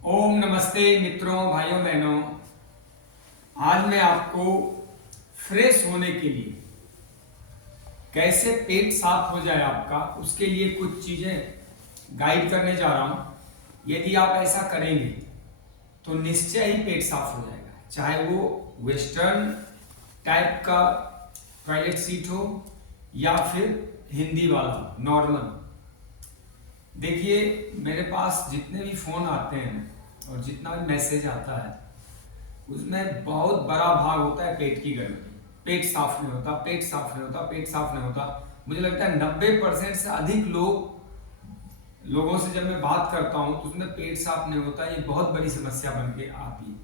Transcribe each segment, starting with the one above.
ओम नमस्ते मित्रों, भाइयों बहनों। आज मैं आपको फ्रेश होने के लिए कैसे पेट साफ हो जाए आपका, उसके लिए कुछ चीजें गाइड करने जा रहा हूं। यदि आप ऐसा करेंगे तो निश्चय ही पेट साफ हो जाएगा, चाहे वो वेस्टर्न टाइप का टॉयलेट सीट हो या फिर हिंदी वाला नॉर्मल। देखिए, मेरे पास जितने भी फोन आते हैं और जितना भी मैसेज आता है उसमें बहुत बड़ा भाग होता है पेट की गड़बड़ी। पेट साफ नहीं होता, पेट साफ नहीं होता, पेट साफ नहीं होता। मुझे लगता है 90% से अधिक लोगों से जब मैं बात करता हूं तो उसमें पेट साफ नहीं होता। ये बहुत बड़ी समस्या बन के आती है।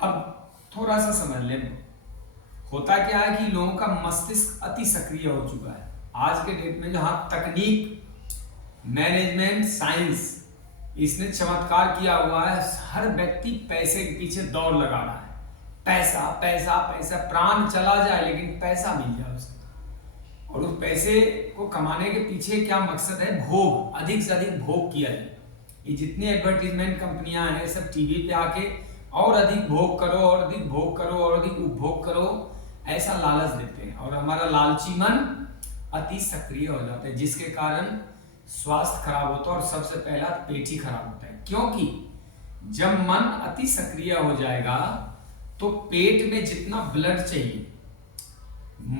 अब थोड़ा सा समझ लें, होता क्या है कि लोगों का मस्तिष्क अति सक्रिय हो चुका है आज के डेट में। जहां तकनीक, मैनेजमेंट, साइंस, इसने चमत्कार किया हुआ है। हर व्यक्ति पैसे के पीछे दौड़ लगा रहा है। पैसा पैसा पैसा, प्राण चला जाए लेकिन पैसा मिल जाए उसे। और उस पैसे को कमाने के पीछे क्या मकसद है? भोग, अधिक से अधिक भोग किया जाए। ये जितनी एडवर्टीजमेंट कंपनियां हैं सब टीवी पे आके और अधिक भोग करो, और अधिक भोग करो, और अधिक उपभोग करो, ऐसा लालच देते हैं। और हमारा लालची मन अति सक्रिय हो जाता है, जिसके कारण स्वास्थ्य खराब होता है और सबसे पहला पेट ही खराब होता है। क्योंकि जब मन अति सक्रिय हो जाएगा तो पेट में जितना ब्लड चाहिए,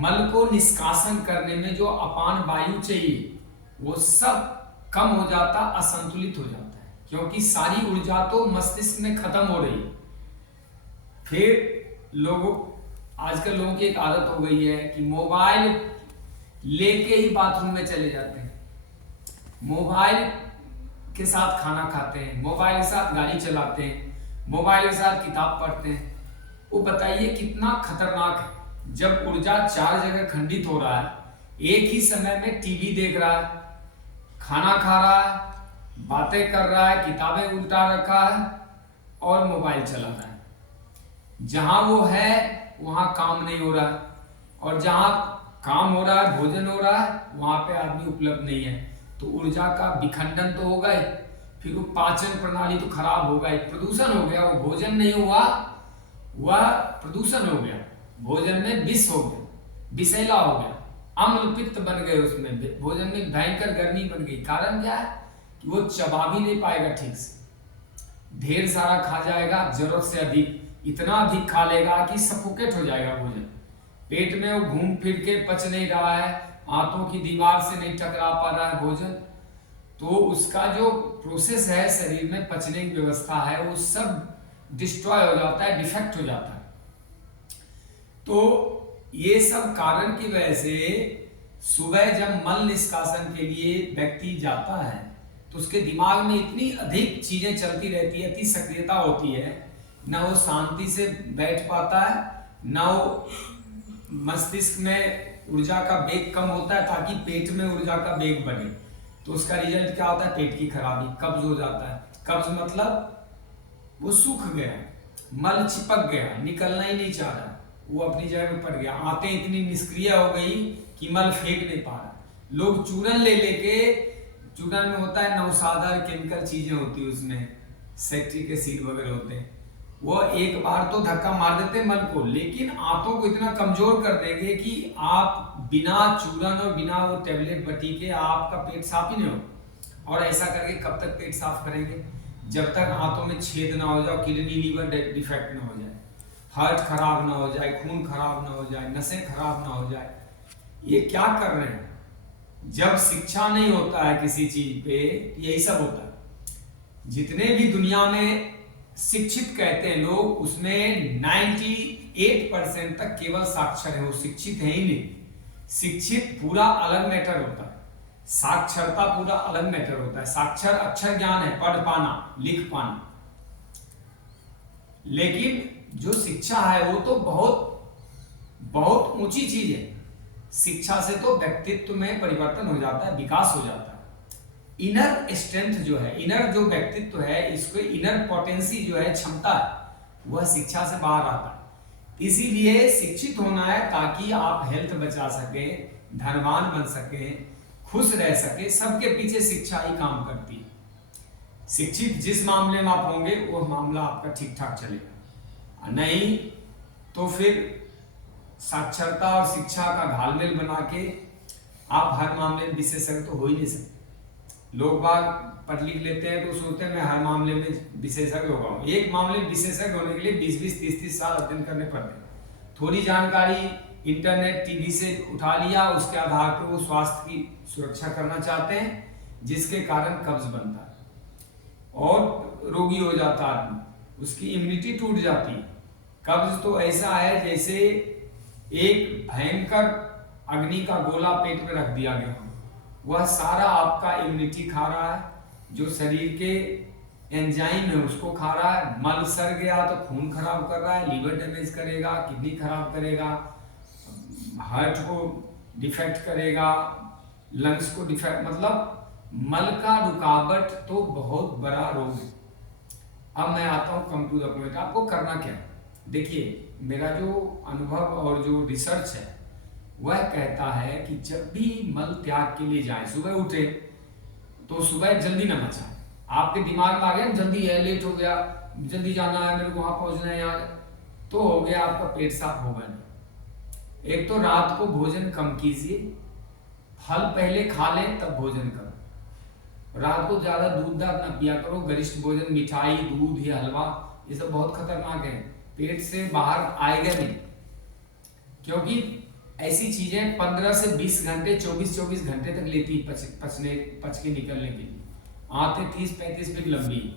मल को निष्कासन करने में जो अपान वायु चाहिए, वो सब कम हो जाता, असंतुलित हो जाता है। क्योंकि सारी ऊर्जा तो मस्तिष्क में खत्म हो रही है। फिर आजकल लोगों की एक आदत हो गई है कि मोबाइल लेके ही बाथरूम में चले जाते हैं, मोबाइल के साथ खाना खाते हैं, मोबाइल के साथ गाड़ी चलाते हैं, मोबाइल के साथ किताब पढ़ते हैं। वो बताइए कितना खतरनाक है। जब ऊर्जा चार जगह खंडित हो रहा है, एक ही समय में टीवी देख रहा है, खाना खा रहा है, बातें कर रहा है, किताबें उल्टा रखा है और मोबाइल चला रहा है। जहां वो है वहां काम नहीं हो रहा, और जहां काम हो रहा है, भोजन हो रहा है, वहां पे आदमी उपलब्ध नहीं है। तो ऊर्जा का विखंडन तो होगा ही, फिर वो पाचन प्रणाली तो खराब होगा ही, प्रदूषण हो गया। वो भोजन नहीं हुआ, वह प्रदूषण हो गया। भोजन में विष हो गया, विषैला हो गया, अम्ल पित्त बन गए, उसमें भोजन में भयंकर गर्मी बन गई। कारण क्या है कि वो चबा भी नहीं पाएगा ठीक से, ढेर सारा खा जाएगा, जरूरत से अधिक, इतना अधिक खा लेगा कि सफोकेट हो जाएगा भोजन। पेट में वो घूम फिर के पच नहीं रहा है, आंतों की दीवार से नहीं टकरा पा रहा है भोजन, तो उसका जो प्रोसेस है शरीर में, पचने की व्यवस्था है, वो सब डिस्ट्रॉय हो जाता है, डिफेक्ट हो जाता है। तो ये सब कारण की वजह से सुबह जब मल निष्कासन के लिए व्यक्ति जाता है तो उसके दिमाग में इतनी अधिक चीजें चलती रहती है, अति सक्रियता होती है, ना वो शांति से बैठ पाता है, ना वो मस्तिष्क में ऊर्जा का वेग कम होता है ताकि पेट में ऊर्जा का वेग बढ़े। तो उसका रिजल्ट क्या होता है? पेट की खराबी, कब्ज हो जाता है। कब्ज मतलब वो सूख गया, मल चिपक गया, निकलना ही नहीं चाह रहा, वो अपनी जगह पे पड़ गया। आंतें इतनी निष्क्रिय हो गई कि मल फेंक नहीं पा रहा। लोग चूरन ले लेके, चूरन में होता है नौसादा केमिकल चीजें होती है, उसमें सैक्ट्रिक एसिड वगैरह होते हैं, वो एक बार तो धक्का मार देते मल को, लेकिन आंतों को इतना कमजोर कर देंगे कि आप बिना चूरन और बिना वो टेबलेट बटी के आपका पेट साफ ही नहीं हो। और ऐसा करके कब तक पेट साफ करेंगे? जब तक आंतों में छेद ना हो जाए, किडनी लीवर डिफेक्ट ना हो जाए, हार्ट खराब ना हो जाए, खून खराब ना हो जाए, नसें खराब ना हो जाए। ये क्या कर रहे हैं? जब शिक्षा नहीं होता है किसी चीज पे, यही सब होता है। जितने भी दुनिया में शिक्षित कहते हैं लोग, उसमें 98% तक केवल साक्षर है, वो शिक्षित है ही नहीं। शिक्षित पूरा अलग मैटर होता है, साक्षरता पूरा अलग मैटर होता है। साक्षर अक्षर ज्ञान है, पढ़ पाना, लिख पाना, लेकिन जो शिक्षा है वो तो बहुत बहुत ऊंची चीज है। शिक्षा से तो व्यक्तित्व में परिवर्तन हो जाता है, विकास हो जाता है। इनर स्ट्रेंथ जो है, इनर जो व्यक्तित्व है, इसको इनर पोटेंसी जो है, क्षमता, वह शिक्षा से बाहर आता है। इसीलिए शिक्षित होना है ताकि आप हेल्थ बचा सके, धनवान बन सके, खुश रह सके। सबके पीछे शिक्षा ही काम करती है। शिक्षित जिस मामले में आप होंगे वो मामला आपका ठीक ठाक चलेगा, नहीं तो फिर साक्षरता और शिक्षा का घालमेल बना के आप हर मामले में विशेषज्ञ तो हो ही नहीं सकते। लोग बाग पढ़ लिख लेते हैं तो सोचते हैं मैं हर मामले में विशेषज्ञ होगा हूँ। एक मामले में विशेषज्ञ होने के लिए 20-20, 30-30 साल अध्ययन करने पड़ते हैं। थोड़ी जानकारी इंटरनेट टीवी से उठा लिया, उसके आधार पर वो स्वास्थ्य की सुरक्षा करना चाहते हैं, जिसके कारण कब्ज बनता है और रोगी हो जाता है आदमी, उसकी इम्यूनिटी टूट जाती है। कब्ज तो ऐसा है जैसे एक भयंकर अग्नि का गोला पेट में रख दिया गया, वह सारा आपका इम्यूनिटी खा रहा है, जो शरीर के एंजाइम है उसको खा रहा है। मल सड़ गया तो खून खराब कर रहा है, लीवर डैमेज करेगा, किडनी खराब करेगा, हार्ट को डिफेक्ट करेगा, लंग्स को डिफेक्ट, मतलब मल का रुकावट तो बहुत बड़ा रोग है। अब मैं आता हूँ कम टू द पॉइंट, आपको करना क्या है। देखिए मेरा जो अनुभव और जो रिसर्च है वह कहता है कि जब भी मल त्याग के लिए जाए, सुबह उठे तो सुबह जल्दी ना मचाए। आपके दिमाग में आ गया जल्दी है, लेट हो गया, जल्दी जाना है, मेरे को वहां पहुंचना है यार, तो हो गया आपका पेट साफ होगा नहीं। एक तो रात को भोजन कम कीजिए, फल पहले खा लें तब भोजन करो। रात को ज्यादा दूध दाद ना पिया करो, गरिष्ठ भोजन मिठाई दूध या हलवा ये सब बहुत खतरनाक है, पेट से बाहर आएगा नहीं, क्योंकि ऐसी चीजें 15 से 20 घंटे 24 घंटे तक लेती पच के निकलने के लिए। आते 30-35 मिनट लंबी,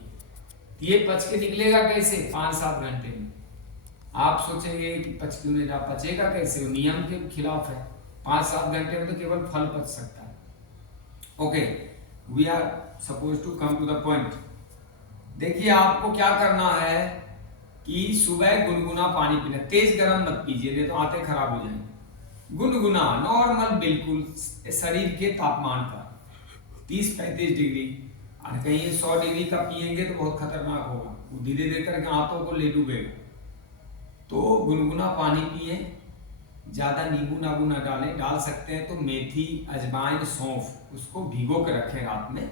ये पच के निकलेगा कैसे 5-7 घंटे में। आप सोचेंगे कि पच क्यों नहीं रहा, पचेगा कैसे, वो नियम के खिलाफ है। 5-7 घंटे में तो केवल फल पच सकता है। Okay, we are supposed to come to the point. देखिए आपको क्या करना है कि सुबह गुनगुना पानी पीना, तेज गर्म मत पीजिए नहीं तो आंतें खराब हो जाएंगी। गुनगुना नॉर्मल बिल्कुल शरीर के तापमान का 30-35 डिग्री, और कहीं 100 डिग्री का पिएंगे तो बहुत खतरनाक होगा, वो धीरे धीरे करके आंतों को ले डूबेगा। तो गुनगुना पानी पिए, ज्यादा नींबू नाबू ना डालें, डाल सकते हैं तो मेथी अजवाइन सौंफ उसको भिगो के रखें रात में,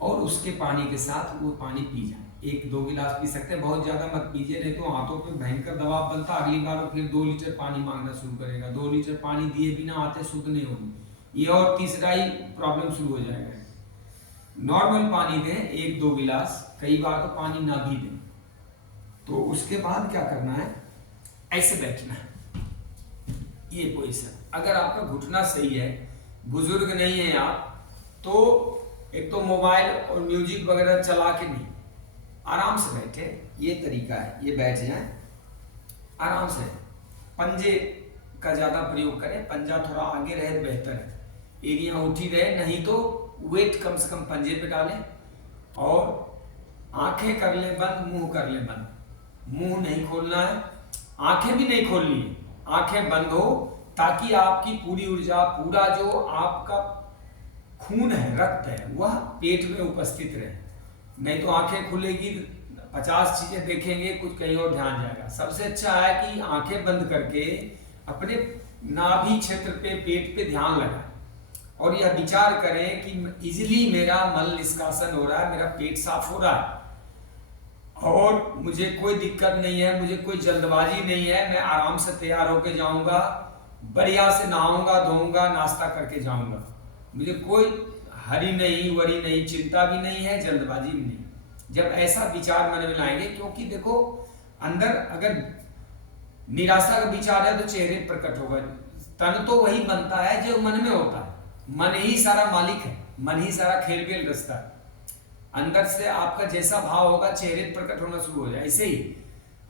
और उसके पानी के साथ वो पानी पी जाए। 1-2 गिलास पी सकते हैं, बहुत ज्यादा मत पीजिए नहीं तो आंतों पे भयंकर दबाव बनता, अगली बार वो फिर 2 लीटर पानी मांगना शुरू करेगा। 2 लीटर पानी दिए बिना आंतें शुद्ध नहीं होगी, ये और तीसरा ही प्रॉब्लम शुरू हो जाएगा। नॉर्मल पानी दें 1-2 गिलास, कई बार तो पानी ना भी दें। तो उसके बाद क्या करना है, ऐसे बैठना है, ये पोजीशन। अगर आपका घुटना सही है, बुजुर्ग नहीं है आप, तो एक तो मोबाइल और म्यूजिक वगैरह चला के नहीं, आराम से बैठे, ये तरीका है, ये बैठ जाए आराम से। पंजे का ज्यादा प्रयोग करें, पंजा थोड़ा आगे रहे तो बेहतर है, एरिया उठी रहे, नहीं तो वेट कम से कम पंजे पे डालें, और आंखें कर ले बंद, मुंह कर ले बंद। मुंह नहीं खोलना है, आंखें भी नहीं खोलनी है, आंखें बंद हो, ताकि आपकी पूरी ऊर्जा, पूरा जो आपका खून है, रक्त है, वह पेट में उपस्थित रहे। नहीं तो आंखें खुलेगी 50 चीजें देखेंगे, कुछ कहीं और ध्यान जाएगा। सबसे अच्छा है कि आंखें बंद करके अपने नाभि क्षेत्र पे, पेट पे ध्यान लगाएं, और यह विचार करें कि इजीली मेरा मल निष्कासन हो रहा है, मेरा पेट साफ हो रहा है, और मुझे कोई दिक्कत नहीं है, मुझे कोई जल्दबाजी नहीं है, मैं आराम से तैयार होके जाऊंगा, बढ़िया से नहाऊंगा धोऊंगा, नाश्ता करके जाऊंगा, मुझे कोई हरी नहीं, वरी नहीं, चिंता भी नहीं है, जल्दबाजी भी नहीं। जब ऐसा विचार मन में लाएंगे, क्योंकि देखो अंदर अगर निराशा का विचार है तो चेहरे प्रकट होगा। तन तो वही बनता है जो मन में होता है, मन ही सारा मालिक है, मन ही सारा खेल खेल रचता है। अंदर से आपका जैसा भाव होगा चेहरे प्रकट होना शुरू हो जाए। ऐसे ही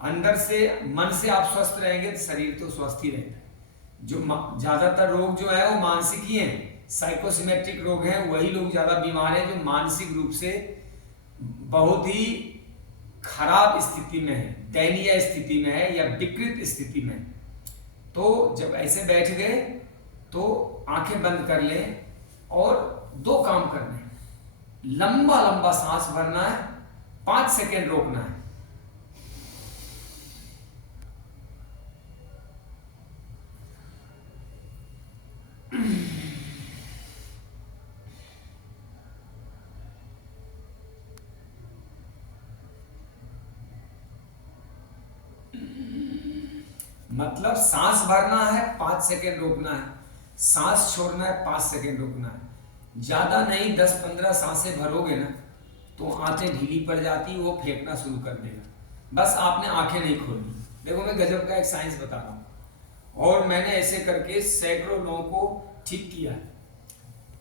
अंदर से, मन से आप स्वस्थ रहेंगे तो शरीर तो स्वस्थ ही रहता है। जो ज्यादातर रोग जो है वो मानसिक ही हैं, साइकोसिमेट्रिक रोग हैं, वही लोग ज्यादा बीमार हैं जो मानसिक रूप से बहुत ही खराब स्थिति में है, दयनीय स्थिति में है, या विकृत स्थिति में। तो जब ऐसे बैठ गए तो आंखें बंद कर लें, और 2 काम करने हैं, लंबा लंबा सांस भरना है, 5 सेकेंड रोकना है, मतलब सांस भरना है 5 सेकेंड रोकना है, सांस छोड़ना है 5 सेकेंड रोकना है। ज्यादा नहीं, 10-15 सांसें भरोगे ना तो आंखें ढीली पड़ जाती, वो फेंकना शुरू कर देगा। बस आपने आंखें नहीं खोलनी। देखो मैं गजब का एक साइंस बता रहा हूँ, और मैंने ऐसे करके सैकड़ों लोगों को ठीक किया है।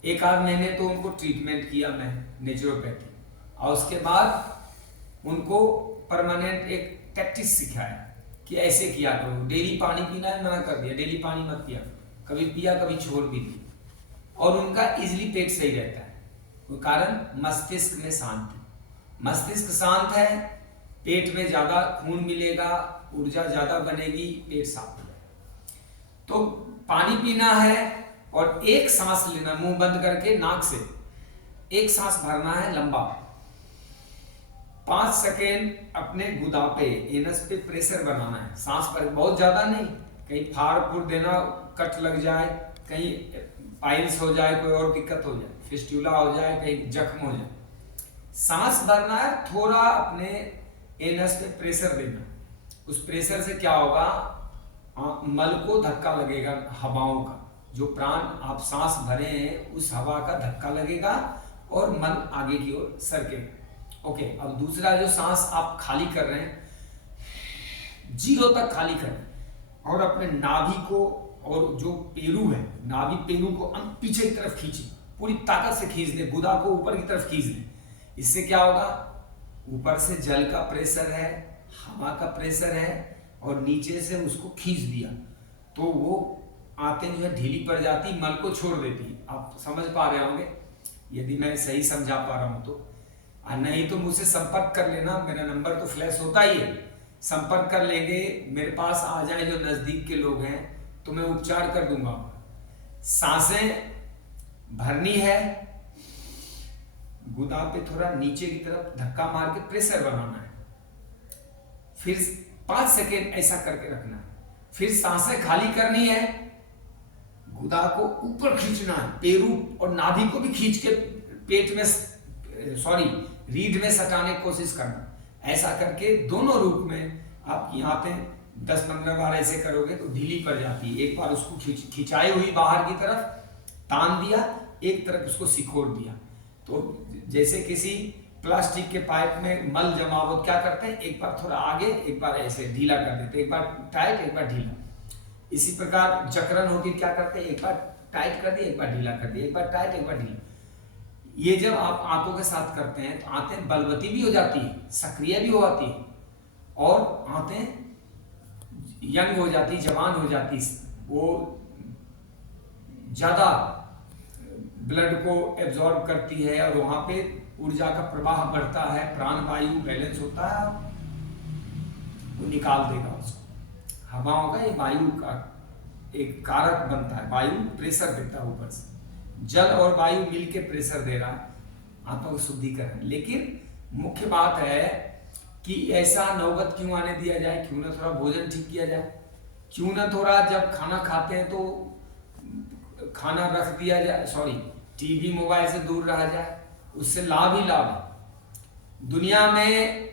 1 आध महीने तो उनको ट्रीटमेंट किया मैं नेचुरोपैथी, और उसके बाद उनको परमानेंट एक टैक्टिस सिखाया कि ऐसे किया करो। डेली पानी पीना है, मना कर दिया, डेली पानी मत पिया, कभी पिया कभी छोड़ भी दिया, और उनका इजिली पेट सही रहता है। कारण मस्तिष्क में शांति, मस्तिष्क शांत है, पेट में ज्यादा खून मिलेगा, ऊर्जा ज्यादा बनेगी, पेट साफ हो जाएगा। तो पानी पीना है और एक सांस लेना, मुंह बंद करके नाक से एक सांस भरना है लंबा, 5 सेकेंड अपने गुदा पे, एनस पे प्रेशर बनाना है। सांस पर बहुत ज्यादा नहीं, कहीं फाड़ फूड़ देना, कट लग जाए, कहीं पाइल्स हो जाए, कोई और दिक्कत हो जाए, फिस्टुला हो जाए, कहीं जख्म हो जाए। सांस भरना है, थोड़ा अपने एनस पे प्रेशर देना। उस प्रेशर से क्या होगा, मल को धक्का लगेगा, हवाओं का, जो प्राण आप सांस भरे हैं उस हवा का धक्का लगेगा और मल आगे की ओर सरकेगा। ओके, अब दूसरा जो सांस आप खाली कर रहे हैं, 0 तक खाली करें, और अपने नाभि को और जो पेरू है, नाभि पेरू को पीछे की तरफ खींचे, पूरी ताकत से खींच दे, गुदा को ऊपर की तरफ खींच दे। इससे क्या होगा, ऊपर से जल का प्रेशर है, हवा का प्रेशर है, और नीचे से उसको खींच दिया तो वो आंतें जो है ढीली पड़ जाती, मल को छोड़ देती। आप समझ पा रहे होंगे यदि मैं सही समझा पा रहा हूं तो। नहीं तो मुझसे संपर्क कर लेना, मेरा नंबर तो फ्लैश होता ही है, संपर्क कर लेंगे, मेरे पास आ जाए जो नजदीक के लोग हैं तो मैं उपचार कर दूंगा। सांसें भरनी है, गुदा पे थोड़ा नीचे की तरफ धक्का मार के प्रेशर बनाना है, फिर 5 सेकेंड ऐसा करके रखना है, फिर सांसें खाली करनी है, गुदा को ऊपर खींचना है, पेरू और नाभि को भी खींच के पेट में, रीढ़ में सटाने की कोशिश करना। ऐसा करके दोनों रूप में आपकी आंतें 10-15 बार ऐसे करोगे तो ढीली पड़ जाती है। एक बार उसको खिंचाई हुई बाहर की तरफ तान दिया, एक तरफ उसको सिकोड़ दिया, तो जैसे किसी प्लास्टिक के पाइप में मल जमा हो, क्या करते हैं, एक बार थोड़ा आगे, एक बार ऐसे ढीला कर देते, एक बार टाइट, एक बार ढीला। इसी प्रकार जकड़न होती, क्या करते हैं, एक बार टाइट कर दिया, एक बार ढीला कर दिया, एक बार टाइट, एक बार ढीला। ये जब आप आंतों के साथ करते हैं तो आंतें बलवती भी हो जाती है, सक्रिय भी हो जाती है, और आंतें यंग हो जाती, जवान हो जाती, वो ज्यादा ब्लड को एब्जॉर्ब करती है, और वहां पे ऊर्जा का प्रवाह बढ़ता है, प्राण वायु बैलेंस होता है, वो निकाल देगा उसको। हवाओं का ये वायु का एक कारक बनता है, वायु प्रेशर देता है ऊपर से, जल और वायु मिलके प्रेशर दे रहा है आत्मा को शुद्धिकरण। लेकिन मुख्य बात है कि ऐसा नौबत क्यों आने दिया जाए, क्यों ना थोड़ा भोजन ठीक किया जाए, क्यों ना थोड़ा जब खाना खाते हैं तो खाना रख दिया जाए, टीवी मोबाइल से दूर रहा जाए, उससे लाभ ही लाभ है। दुनिया में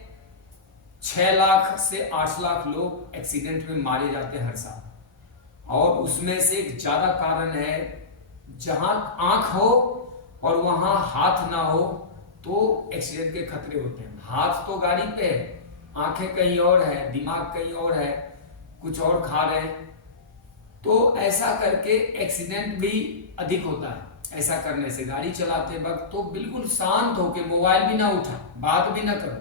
6 लाख से 8 लाख लोग एक्सीडेंट में मारे जाते हैं हर साल, और उसमें से एक ज्यादा कारण है जहां आंख हो और वहां हाथ ना हो तो एक्सीडेंट के खतरे होते हैं। हाथ तो गाड़ी पे है, आंखें कहीं और है, दिमाग कहीं और है, कुछ और खा रहे हैं, तो ऐसा करके एक्सीडेंट भी अधिक होता है। ऐसा करने से गाड़ी चलाते वक्त तो बिल्कुल शांत होके, मोबाइल भी ना उठा, बात भी ना करो,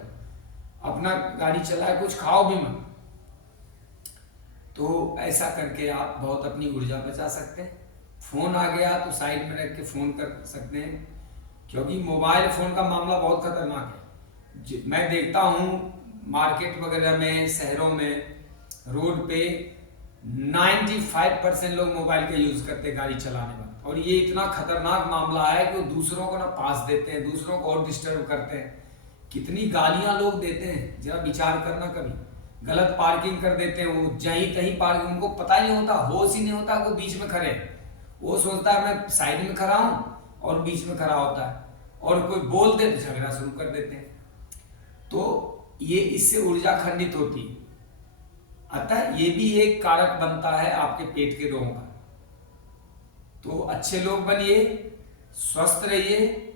अपना गाड़ी चलाए, कुछ खाओ भी मत, तो ऐसा करके आप बहुत अपनी ऊर्जा बचा सकते हैं। फोन आ गया तो साइड में रख के फोन कर सकते हैं, क्योंकि मोबाइल फोन का मामला बहुत खतरनाक है। मैं देखता हूँ मार्केट वगैरह में, शहरों में, रोड पे 95% लोग मोबाइल का यूज करते हैं गाड़ी चलाने में, और ये इतना खतरनाक मामला है कि वो दूसरों को ना पास देते हैं, दूसरों को और डिस्टर्ब करते हैं। कितनी गालियां लोग देते हैं, जरा विचार करना, कभी गलत पार्किंग कर देते हैं, वो जहीं तहीं पार्किंग, उनको पता ही नहीं होता, होश ही नहीं होता, वो बीच में खड़े, वो सोचता है मैं साइड में खड़ा हूं और बीच में खड़ा होता है, और कोई बोल दे तो झगड़ा शुरू कर देते हैं। तो ये इससे ऊर्जा खंडित होती है। अतः ये भी एक कारक बनता है आपके पेट के रोगों का। तो अच्छे लोग बनिए, स्वस्थ रहिए,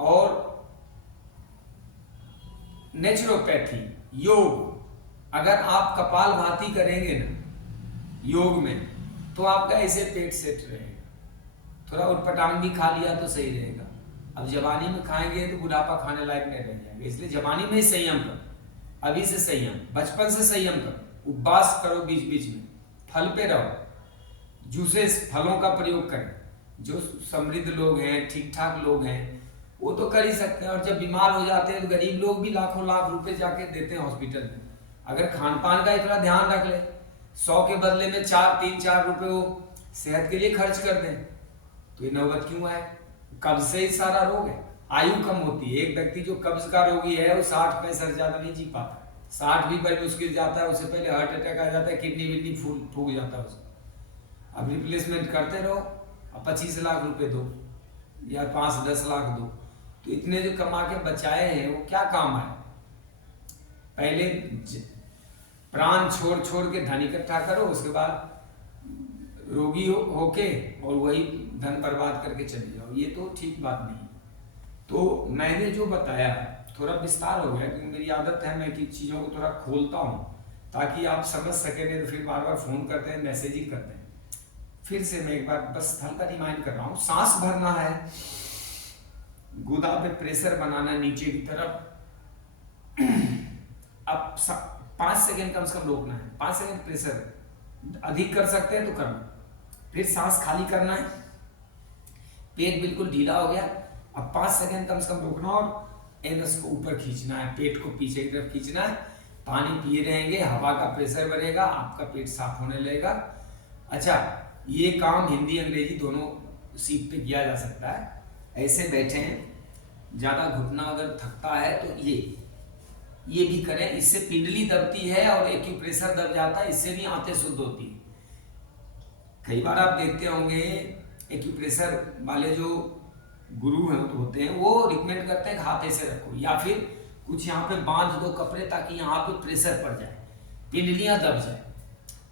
और नेचुरोपैथी योग, अगर आप कपालभाति करेंगे ना योग में, तो आपका ऐसे पेट सेट रहेगा। थोड़ा उटपटांग भी खा लिया तो सही रहेगा। अब जवानी में खाएंगे तो बुढ़ापा खाने लायक नहीं रह जाएंगे, इसलिए जवानी में ही संयम करो, अभी से संयम, बचपन से संयम करो, उपवास करो, बीच बीच में फल पे रहो, जूसेस फलों का प्रयोग करें। जो समृद्ध लोग हैं, ठीक ठाक लोग हैं, वो तो कर ही सकते हैं। और जब बीमार हो जाते हैं तो गरीब लोग भी लाखों लाख रुपए जाके देते हैं हॉस्पिटल में। अगर खान पान का इतना ध्यान रख ले, 100 के बदले में 3-4 रुपए वो सेहत के लिए खर्च कर दें, तो ये नौबत क्यों आए? कब्ज से ही सारा रोग है, आयु कम होती है। एक व्यक्ति जो कब्ज का रोगी है वो 60-65 ज्यादा नहीं जी पाता, 60 भी बड़ी मुश्किल जाता है, उससे पहले हार्ट अटैक आ जाता है, किडनी विडनी फूक जाता है उसको। अब रिप्लेसमेंट करते रहो, अब 25 लाख रुपए दो या 5-10 लाख दो, तो इतने जो कमा के बचाए हैं वो क्या काम आए? पहले प्राण छोड़ छोड़ के धन इकट्ठा करो, उसके बाद रोगी होके और वही धन बर्बाद करके चले जाओ, ये तो ठीक बात नहीं। तो मैंने जो बताया थोड़ा विस्तार हो गया, क्योंकि मेरी आदत है मैं कि चीज़ों को थोड़ा खोलता हूँ ताकि आप समझ सकें, नहीं तो फिर बार बार फोन करते हैं, मैसेज ही करते हैं। फिर से मैं एक बार बस हल्का रिमाइंड कर रहा हूँ, सांस भरना है, गुदा पे प्रेशर बनाना है नीचे की तरफ, अब 5 सेकेंड कम से कम रोकना है, 5 सेकेंड प्रेशर, अधिक कर सकते हैं तो करना। फिर सांस खाली करना है, पेट बिल्कुल ढीला हो गया, अब 5 सेकेंड कम से कम रोकना और एनस को ऊपर खींचना है, पेट को पीछे की तरफ खींचना है, पानी पिए रहेंगे, हवा का प्रेशर बढ़ेगा, आपका पेट साफ होने लगेगा। अच्छा, ये काम हिंदी अंग्रेजी दोनों सीट पे किया जा सकता है। ऐसे बैठे हैं, ज़्यादा घुटना अगर थकता है तो ये भी करें, इससे पिंडली दबती है और एक्यूप्रेशर दब जाता है, इससे भी आंतें शुद्ध होती है। कई बार आप देखते होंगे एक्यूप्रेशर वाले जो गुरु होते हैं वो रिकमेंड करते हैं कि हाथ ऐसे रखो, या फिर कुछ यहाँ पे बांध दो कपड़े ताकि यहाँ पे प्रेशर पड़ जाए, पिंडलियाँ दब जाए।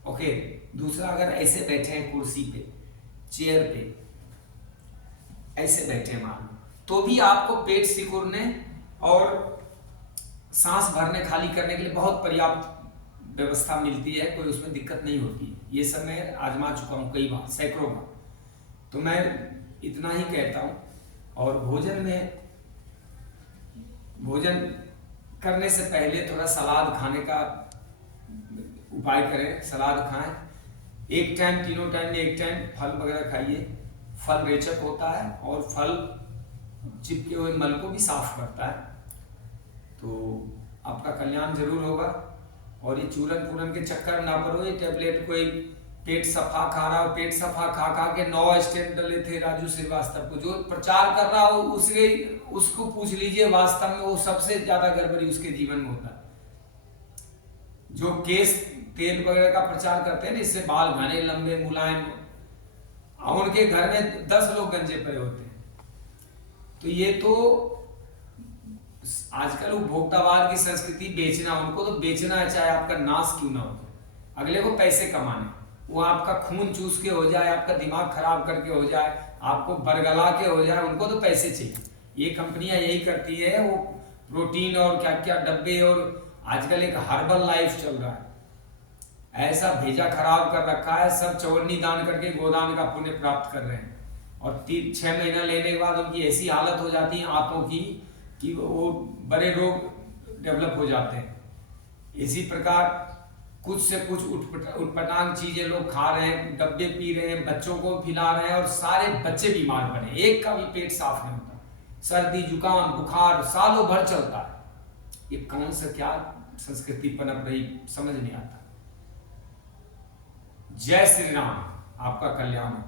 ओके, दूसरा, अगर ऐसे बैठे हैं कुर्सी पे, चेयर पे ऐसे बैठे हैं मान लो, तो भी आपको पेट सिकुड़ने और सांस भरने खाली करने के लिए बहुत पर्याप्त व्यवस्था मिलती है, कोई उसमें दिक्कत नहीं होती है। ये सब मैं आजमा चुका हूँ कई बार, सैकड़ों बार। तो मैं इतना ही कहता हूँ। और भोजन करने से पहले थोड़ा सलाद खाने का उपाय करें, सलाद खाएं, एक टाइम, तीनों टाइम में एक टाइम फल वगैरह खाइए। फल रेचक होता है और फल चिपके हुए मल को भी साफ करता है, तो आपका कल्याण जरूर होगा। और ये चूरन पूरन के चक्कर ना पड़ो, ये टेबलेट कोई पेट सफा खा रहा हो, पेट सफा खा खा के 9 स्टेंट डले थे राजू श्रीवास्तव को, जो प्रचार कर रहा हो उसको पूछ लीजिए, वास्तव में वो सबसे ज्यादा गड़बड़ी उसके जीवन में होता है। जो केस तेल वगैरह का प्रचार करते हैं ना, इससे बाल घने लंबे मुलायम, उनके घर में 10 लोग गंजे पड़े होते हैं। तो ये तो आजकल उपभोक्तावाद की संस्कृति, बेचना, उनको तो बेचना है चाहे आपका नाश क्यों ना हो, अगले को पैसे कमाने, वो आपका खून चूस के हो जाए, आपका दिमाग खराब करके हो जाए, आपको बरगला के हो जाए, उनको तो पैसे चाहिए। ये कंपनियां यही करती है, वो प्रोटीन और क्या क्या डब्बे, और आजकल एक हर्बल लाइफ चल रहा है, ऐसा भेजा खराब कर रखा है, सब चौवन्नी दान करके गोदान का पुण्य प्राप्त कर रहे हैं, और 6 महीना लेने के बाद उनकी ऐसी हालत हो जाती है आंतों की कि वो बड़े रोग डेवलप हो जाते हैं। इसी प्रकार कुछ से कुछ उटपटांग चीजें लोग खा रहे हैं, डब्बे पी रहे हैं, बच्चों को खिला रहे हैं, और सारे बच्चे बीमार पड़े, एक का भी पेट साफ नहीं होता, सर्दी जुकाम बुखार सालों भर चलता है। ये कौन सा क्या संस्कृति पनप रही, समझ नहीं आता। जय श्री राम, आपका कल्याण हो।